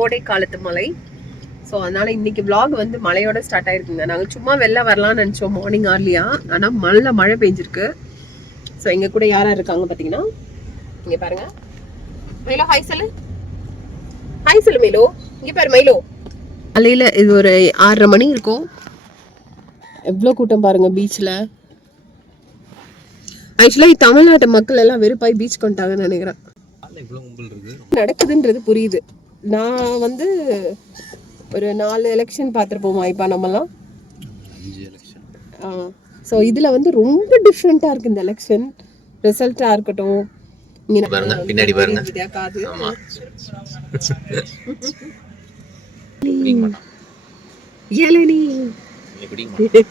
கோடை காலத்து மலை. ஸோ அதனால இன்னைக்கு vlog வந்து மழையோட ஸ்டார்ட் ஆயிருக்குங்க. நாங்கள் சும்மா வெளில வரலாம்னு நினச்சோம் மார்னிங் ஆர்லியா. ஆனால் நல்ல மழை பெஞ்சிருக்கு. ஸோ எங்கள் கூட யாராக இருக்காங்க பார்த்தீங்கன்னா, இங்கே பாருங்க. மைலோ ஹாய் சொல்லு, ஹாய் சொல்லு மைலோ. இங்கே பாரு மைலோ. காலையில் இது ஒரு 6:30 மணி இருக்கும். எவ்வளோ கூட்டம் பாருங்க பீச்சில். ஆக்சுவலாக தமிழ்நாட்டு மக்கள் எல்லாம் வெறுப்பாய் பீச் கொண்டாங்கன்னு நினைக்கிறேன். நடக்குதுன்றது புரியுது. நான் வந்து ஒரு 4 எலெக்ஷன் பார்த்துருப்போமா இப்போ நம்மலாம். ஸோ இதில் வந்து ரொம்ப டிஃப்ரெண்ட்டாக இருக்குது இந்த எலெக்ஷன் ரிசல்ட்டாக இருக்கட்டும். பின்னாடி பாருங்க.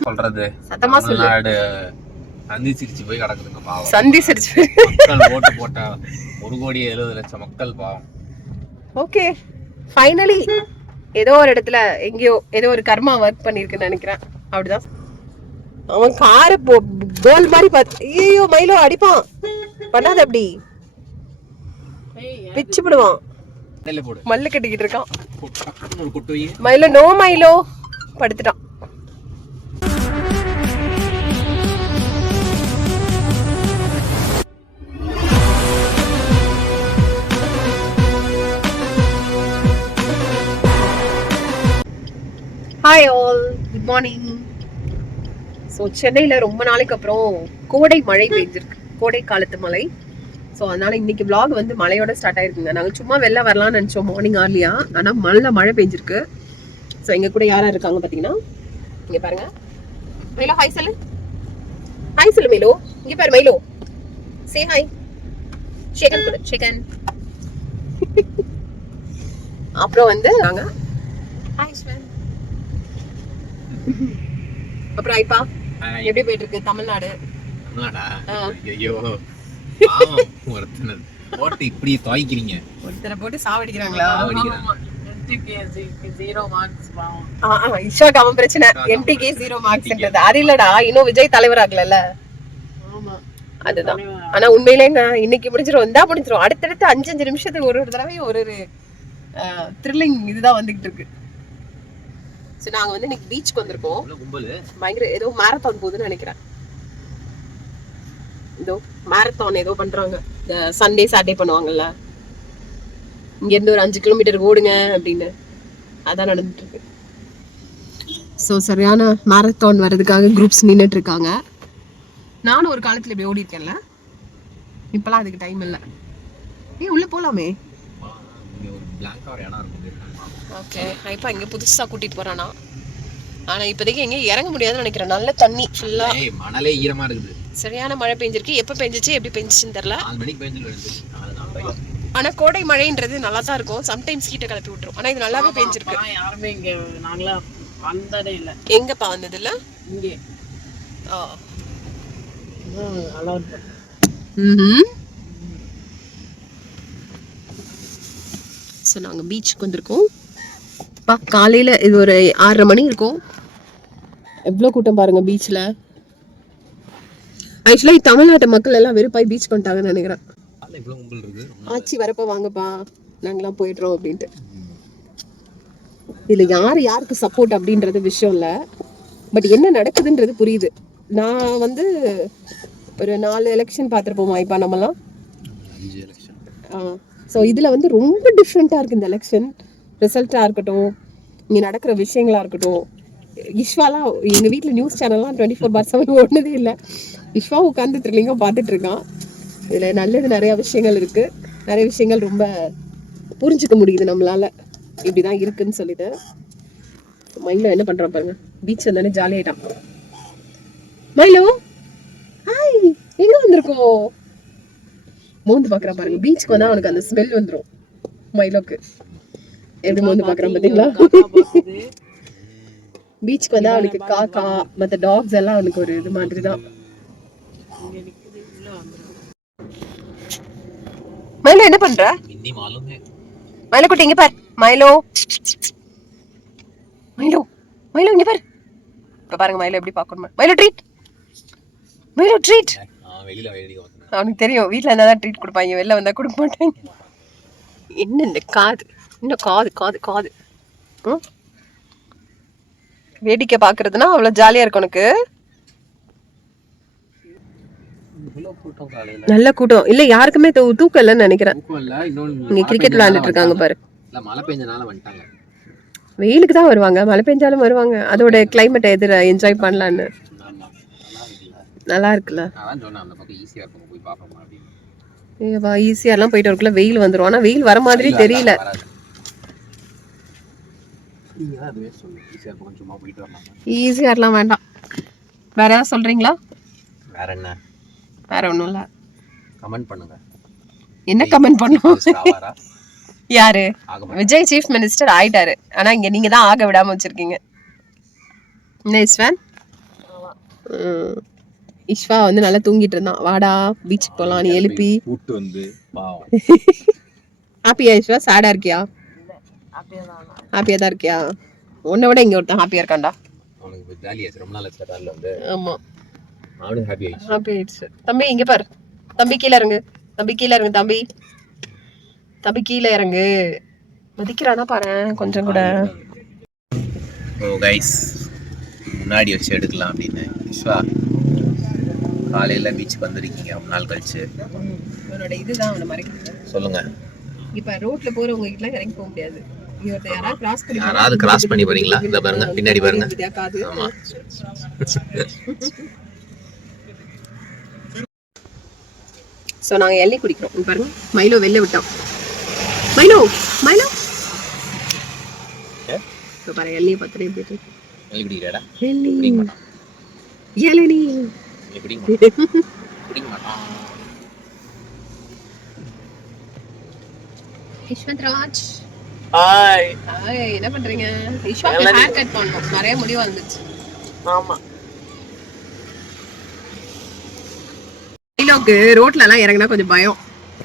சொல்றது சத்தமா தமிழ்நாடு சந்தி சிரிச்சு போய் கிடக்குதுங்க பாவம். சந்தி சிரிச்சு மக்கள் ஓட்டு போட்ட 1,70,00,000 மக்கள் பாவம். ஓகே ஃபைனலி ஏதோ ஒரு இடத்துல எங்கேயோ ஏதோ ஒரு கர்மா ஒர்க் பண்ணிருக்குன்னு நினைக்கிறேன். அப்படிதான் அவன் காரை கோல் மாதிரி பார்த்து ஐயோ மைலோ அடிப்பான். பண்ணாத அப்படி பிச்சு விடுவான். மல்லு கட்டிக்கிட்டு இருக்கான் மைலோ. நோ மைலோ படுத்துட்டான். Hi all, good morning. So சென்னையில் ரொம்ப நாளைக்கு அப்புறம் கோடை மழை பெஞ்சிருக்கு, கோடை காலத்து மலை. ஸோ அதனால இன்னைக்கு vlog வந்து மழையோட ஸ்டார்ட் ஆயிருக்குங்க. நாங்கள் சும்மா வெளில வரலாம்னு நினச்சோம் மார்னிங் ஆர்லியா. ஆனால் நல்ல மழை பெஞ்சிருக்கு. ஸோ எங்கள் கூட யாராக இருக்காங்க பார்த்தீங்கன்னா, இங்கே பாருங்க. மைலோ ஹாய் சொல்லு, ஹாய் சொல்லு மைலோ. இங்கே பாரு மைலோ. Say hi. ஷேகன் கொடு, ஷேகன். அப்புறம் வந்து நாங்கள் ஹாய் ஸ்வன். அப்புறம் ஐப்பா எப்படி போயிட்டு இருக்கு தமிழ்நாடு? ஐயோ போட்டு இப்படி துவைக்கிறீங்க. ஒருத்தரை போட்டு சாவடிக்கிறாங்களா? இஷாக்கு அவன் பிரச்சனை என்டிகே 0 மார்க்ஸ்ன்றது. அது இல்லடா, இன்னும் விஜய் தலைவர் ஆகல. அதுதான். ஆனா உண்மையிலேங்க இன்னைக்கு முடிஞ்சிரும், இந்தா முடிஞ்சிரும். அடுத்தடுத்து 5 நிமிஷத்துக்கு ஒரு தடவை ஒரு த்ரில்லிங் இதுதான் வந்துகிட்டு இருக்கு. சரி, நாங்க வந்து இன்னைக்கு பீச்சுக்கு வந்திருக்கோம். பயங்கர ஏதோ மேரத்தான் போகுதுன்னு நினைக்கிறேன். இதோ மேரத்தான் ஏதோ பண்றாங்க. சண்டே சாட்டர்டே பண்ணுவாங்கல்ல, இங்க இருந்து ஒரு 5 கிலோமீட்டர் ஓடுங்க அப்படின்னு. அதான் நடந்துட்டு இருக்கு. ஸோ சரியான மேரத்தான் வர்றதுக்காக குரூப்ஸ் நின்றுட்டு இருக்காங்க. நானும் ஒரு காலத்துல இப்படி ஓடி இருக்கேன்ல, இப்பெல்லாம் அதுக்கு டைம் இல்லை. உள்ள போலாமே. ஓகே, இப்போ இங்கே புதுசாக கூட்டிகிட்டு போகிறானா. ஆனால் இப்போதைக்கு எங்கேயும் இறங்க முடியாதுன்னு நினைக்கிறேன். நல்ல தண்ணி ஃபுல்லாக, மணலே ஈரமாக இருக்குது. சரியான மழை பெஞ்சிருக்கு. எப்போ பெஞ்சிச்சு எப்படி பெஞ்சிச்சுன்னு தெரில. ஆனால் கோடை மழைன்றது நல்லா தான் இருக்கும். சம்டைம்ஸ் ஹீட்டை கிளப்பி விட்டுரும். ஆனால் இது நல்லாவே பெஞ்சிருக்கு. யாருமே இங்கே நாங்களாம் வந்ததே இல்லை. எங்கப்பா வந்தது இல்லை இங்கே? ஸோ நாங்கள் பீச்சுக்கு வந்திருக்கோம். காலையில் இது ஒரு 6:30 மணி இருக்கும். எவ்வளோ கூட்டம் பாருங்க பீச்சில். ஆக்சுவலாக தமிழ்நாட்டு மக்கள் எல்லாம் வெறுப்பாய் பீச் கொண்டாங்கன்னு நினைக்கிறேன். ஆச்சி வரப்ப வாங்கப்பா நாங்களாம் போயிடுறோம் அப்படின்ட்டு. இதில் யாருக்கு சப்போர்ட் அப்படின்றது விஷயம் இல்லை, பட் என்ன நடக்குதுன்றது புரியுது. நான் வந்து ஒரு 4 எலெக்ஷன் பார்த்துருப்போமா இப்போ நம்மலாம். ஸோ இதில் வந்து ரொம்ப டிஃப்ரெண்ட்டாக இருக்குது இந்த எலெக்ஷன் ரிசல்ட்டாக இருக்கட்டும், இங்கே நடக்கிற விஷயங்களாக இருக்கட்டும். இஷ்வாலாம் எங்கள் வீட்டில் நியூஸ் சேனல்லாம் 24/7 ஓடுனதே இல்லை. இஷ்வா உட்காந்து த்ரில்லிங்காக பார்த்துட்டு இருக்கான். இதில் நல்லது நிறையா விஷயங்கள் இருக்குது. நிறைய விஷயங்கள் ரொம்ப புரிஞ்சுக்க முடியுது நம்மளால். இப்படி தான் இருக்குதுன்னு சொல்லிட்டு. மைலோ என்ன பண்ணுறான் பாருங்க. பீச் வந்தானே ஜாலியாகிட்டான். மைலோ ஹாய், எங்கே வந்திருக்கோம்? மோந்து பார்க்குறான் பாருங்க. பீச்சுக்கு வந்தால் அவனுக்கு அந்த ஸ்மெல் வந்துடும். மைலோக்கு எப்படி மோந்து பார்க்குறான் பார்த்தீங்களா? பீச்சுக்கு வந்தால் அவனுக்கு காக்கா மற்ற டாக்ஸ் எல்லாம் அவனுக்கு ஒரு இது மாதிரி தான். மைலோ என்ன பண்ற? மைலோ குட்டி இங்க பார். மைலோ மைலோ மைலோ இங்க பார். இப்ப பாருங்க மைலோ எப்படி பார்க்கணும். Milo treat, Milo treat. அவனுக்கு தெரியும் வீட்டில் இருந்தால் தான் ட்ரீட் கொடுப்பாங்க, வெளில வந்தால் கொடுக்க மாட்டாங்க. என்ன இந்த காது இன்னும் காது காது காது. வேடிக்கை பாக்குறதுன்னா அவ்வளவு ஜாலியா இருக்கு உனக்கு. நல்ல கூட்டம் இல்ல, யாருக்குமே தூக்கம் இல்லைன்னு நினைக்கிறேன். இங்க கிரிக்கெட் விளையாண்டுட்டு இருக்காங்க பாரு. மழை பெஞ்சனால வந்துட்டாங்க. வெயிலுக்கு தான் வருவாங்க, மழை பெஞ்சாலும் வருவாங்க. அதோட கிளைமேட்டை எதிர என்ஜாய் பண்ணலான்னு. நல்லா இருக்குல்ல. ஈஸியாலாம் போயிட்டு வரக்குள்ள வெயில் வந்துடும். ஆனா வெயில் வர மாதிரி தெரியல. ஈஸியாலாம் வேண்டாம். வேற ஏதாவது சொல்றீங்களா? வேற என்ன? வேற ஒண்ணும் இல்ல. கமெண்ட் பண்ணுங்க. என்ன கமெண்ட் பண்ணுவோம்? யாரு? விஜய் சீஃப் மினிஸ்டர் ஆயிட்டாரு, ஆனா இங்க நீங்க தான் ஆக விடாம வச்சிருக்கீங்க. இஷ்வா வந்து நல்லா தூங்கிட்டு இருந்தான். வாடா பீச்சுக்கு போலாம் நீ எழுப்பி கூட்டு வந்து பாவம். ஹாப்பியா இஷ்வா? சேடா இருக்கியா? ஹாப்பியா தான் இருக்கியா? உன்னை விட இங்க ஒருத்தன் ஹாப்பியா இருக்கான்டா. அவனுக்கு ஜாலியா ரொம்ப நாள் ஸ்டார்ட்ல வந்து. ஆமா அவனுக்கு ஹாப்பி ஆயிடுச்சு. ஹாப்பி ஆயிடுச்சு. தம்பி இங்க பாரு. தம்பி கீழ இறங்கு. தம்பி கீழ இறங்கு. தம்பி தம்பி கீழ இறங்கு. மதிக்கிறானா பாரு கொஞ்சம் கூட. ஓ கைஸ், முன்னாடி வச்சு எடுக்கலாம் அப்படின்னு. விஸ்வா காலையில பீச்சுக்கு வந்திருக்கீங்க ரொம்ப நாள் கழிச்சு. உன்னோட இதுதான் அவனை மறைக்கிறது. சொல்லுங்க. இப்ப ரோட்ல போறவங்க கிட்ட இறங்கி போக முடியாது. யாராவது கிராஸ் பண்ணி போறீங்களா? இந்த பாருங்க, பின்னாடி பாருங்க. ஆமா. சோ நாங்க எள்ளி குடிக்கிறோம் பாருங்க. மைலோ வெளில விட்டோம். மைலோ மைலோ சோ பாரு எள்ளி பத்திரே போயிட்டு. எள்ளி குடிக்கிறடா. எள்ளி எள்ளி எப்படி குடிக்க மாட்டான். யஷ்வந்த் ராஜ் ஹாய். ஹாய், என்ன பண்றீங்க? யஷ்வந்த் ஹேர் கட் பண்ணோம், நிறைய முடி வந்துச்சு. ஆமா. மைலோக்கு ரோட்ல எல்லாம் இறங்கினா கொஞ்சம் பயம்.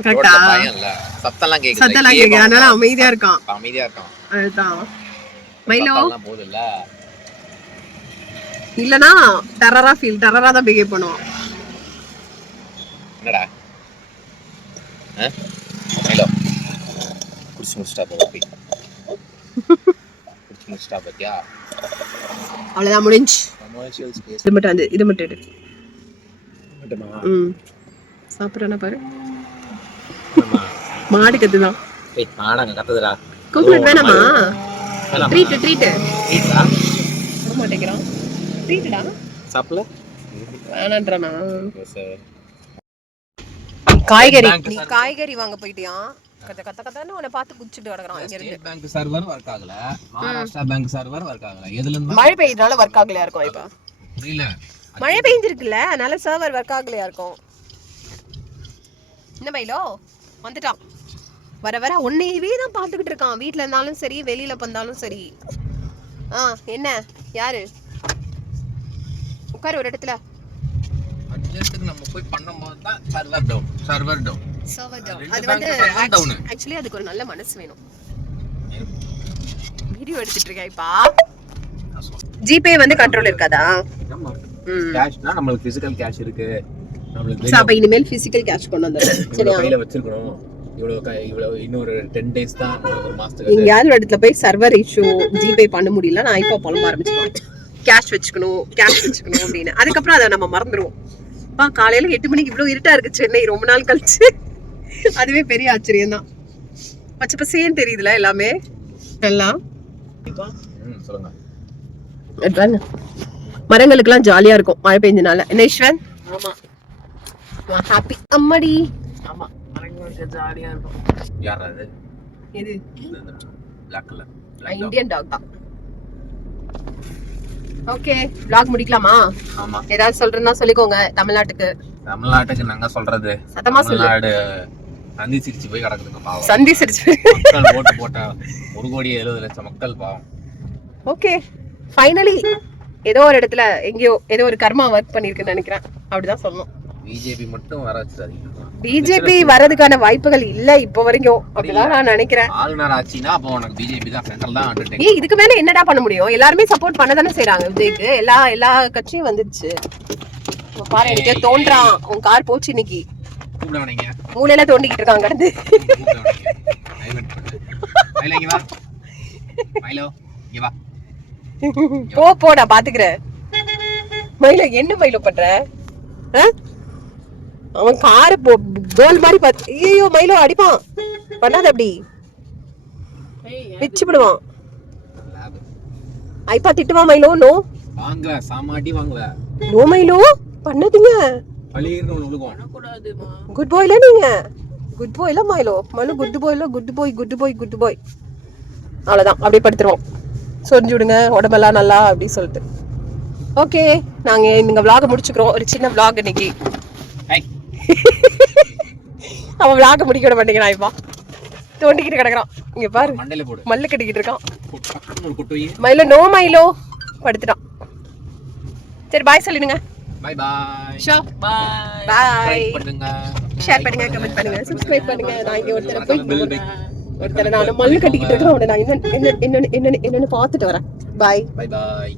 கரெக்ட்டா? பயம் இல்ல, சத்தம்லாம் கேக்குது. சத்தம்லாம் கேக்குது, அதனால அமைதியா இருக்கான். அமைதியா இருக்கான். அதுதான் மைலோ. போதுல்ல, இல்லனா டெரரா தான் பிஹேவ் பண்ணுவான். என்னடா மைலோ குடிச்சு முடிச்சிட்டா போய் குடிச்சு முடிச்சிட்டா பாத்தியா? அவ்வளவுதான் முடிஞ்சு. கமர்ஷியல் ஸ்பேஸ் இது மட்டும் எடு. மட்டுமா? சாப்பிட்றானா பாரு. மாடு கத்துதான். ஏய் மாடங்க கத்துதுடா. கோகனட் வேணாமா? ட்ரீட் ட்ரீட் ட்ரீட்டா? போட மாட்டேங்கிறான். ட்ரீட்டடா சாப்பிடல வேணான்றானா? காய்கறி நீ காய்கறி வாங்க போயிட்டியா? கத்தன்னு உன்னை பார்த்து குச்சிட்டு கிடக்குறான். இங்க இருந்து ஸ்டேட் பேங்க் சர்வர் வர்க் ஆகல, மகாராஷ்டிரா பேங்க் சர்வர் வர்க் ஆகல. எதுல இருந்து? மழை பெய்யறதுனால வர்க் ஆகலையா இருக்கும். இப்ப புரியல. மழை பெய்ஞ்சிருக்குல்ல, அதனால சர்வர் வர்க் ஆகலையா இருக்கும். என்ன பைலோ வந்துட்டான். வர வர உன்னையவே தான் பார்த்துக்கிட்டு இருக்கான். வீட்டில் இருந்தாலும் சரி, வெளியில வந்தாலும் சரி. என்ன யாரு? உட்காரு ஒரு இடத்துல. அட்ஜஸ்ட்க்கு நம்ம போய் பண்ணும்போது தான் சர்வர் டவுன். அது வந்து ஆக்சுவலி அதுக்கு ஒரு நல்ல மனசு வேணும். வீடியோ எடுத்துட்டு இருக்கேன். இப்ப ஜிபே வந்து கண்ட்ரோல் இருக்காதா? ஆமா. கேஷ்னா நமக்கு பிசிக்கல் கேஷ் இருக்கு. நமக்கு அப்ப இனிமேல் பிசிக்கல் கேஷ் கொண்டு வந்துறேன். சரியா? கையில வச்சிருக்கணும். இவ்வளவு இன்னொரு 10 days தான், ஒரு மாசத்துக்கு. எங்கயாவது ஒரு இடத்துல போய் சர்வர் இஷ்யூ, ஜிபே பண்ண முடியல, நான் இப்போ புலம்ப ஆரம்பிச்சிடுவேன். கேஷ் வச்சுக்கணும் அப்படின்னு. அதுக்கப்புறம் அதை நம்ம மறந்துடுவோம். காலையில 8 மணிக்கு இவ்வளவு இருட்டா இருக்கு சென்னை ரொம்ப நாள் கழிச்சு. அதுவே பெரிய ஆச்சரியம் தான். பச்சை பசேன்னு தெரியுதுல எல்லாமே. எல்லாம் சொல்லுங்க. மரங்களுக்கெல்லாம் ஜாலியா இருக்கும் மழை பெஞ்சனால. என்ன ஈஸ்வன்? ஆமா. ஹாப்பி அம்மாடி. ஆமா, மரங்களுக்கு ஜாலியா இருக்கும். யார் அது? இது Black color. இந்தியன் டாக் தான். Okay, vlog முடிக்கலாமா? ஆமா. ஏதாவது சொல்றேன்னா சொல்லிக்கோங்க. தமிழ்நாட்டுக்கு நாங்க சொல்றது சத்தமா சொல்லு. தமிழ்நாடு சந்தி சிரிச்சு போய் கிடக்குதுங்க பாவம். சந்தி சிரிச்சு மக்கள் ஓட்டு போட்ட 1,70,00,000 மக்கள் பாவம். ஓகே, ஃபைனலி ஏதோ ஒரு இடத்துல எங்கேயோ ஏதோ ஒரு கர்மா ஒர்க் பண்ணிருக்குன்னு நினைக்கிறேன். அப்படிதான் சொல்லணும். பிஜேபி மட்டும் வர வச்சிருக்கீங்க. பிஜேபி வரதுக்கான வாய்ப்புகள் இல்ல இப்போ வரைக்கும். அப்படிதான் நான் நினைக்கிறேன். ஆளுநர் ஆட்சினா அப்போ உனக்கு பிஜேபி தான், சென்ட்ரல் தான் அண்டர்டேக். இதுக்கு மேல என்னடா பண்ண முடியும்? எல்லாருமே சப்போர்ட் பண்ண தானே செய்றாங்க விஜய்க்கு. எல்லா கட்சியும் வந்துருச்சு. பாரு, எனக்கு தோன்றான் உன் கார் போச்சு இன்னைக்கு. கூப்பிட வேணீங்க, மூளையில தோண்டிக்கிட்டு இருக்காங்க கடந்து. கூப்பிட வேணீங்க. மைலோ இங்க வா. மைலோ இங்க வா. போ நான் பாத்துக்கிறேன். மயிலோ என்ன மயிலோ பண்ற? அவன் காரு கோல் மாதிரி பார்த்து ஐயோ மயிலோ அடிப்பான். பண்ணாத அப்படி பிச்சு விடுவான். ஐப்பா திட்டுவான் மயிலோ. நோ வாங்குவ சாமாட்டி வாங்குவ. நோ மயிலோ பண்ணாதீங்க. பழியிருந்து ஒழுகும். பண்ணக்கூடாதுமா. குட் பாய்ல நீங்க. குட் பாய்ல மயிலோ. மயிலோ குட் பாய்ல குட் பாய். அவ்வளவுதான் அப்படியே படுத்துருவோம். சொரிஞ்சு விடுங்க உடம்பெல்லாம் நல்லா அப்படி சொல்லிட்டு. ஓகே நாங்க இந்த vlog முடிச்சுக்கிறோம். ஒரு சின்ன vlog இன்னைக்கு. அவன் vlog முடிக்க விட மாட்டேங்கிறான். இப்பா தோண்டிக்கிட்டு கிடக்குறான். இங்க பாரு மண்டையில போடு. மல்லு கட்டிக்கிட்டு இருக்கான். ஒரு குட்டுயி. மயிலோ நோ மயிலோ படுத்துட்டான். சரி பாய் சொல்லிடுங்க. Bye bye. ஷோ பாய். பாய். பண்ணுங்க. ஷேர் பண்ணுங்க, கமெண்ட் பண்ணுங்க, சப்ஸ்கிரைப் பண்ணுங்க. நான் இங்க Bell bell. ஒருத்தர நான் மல்லு கட்டிக்கிட்டு இருக்கேன். அவனை நான் என்னன்னு பார்த்துட்டு வரேன். Bye bye bye.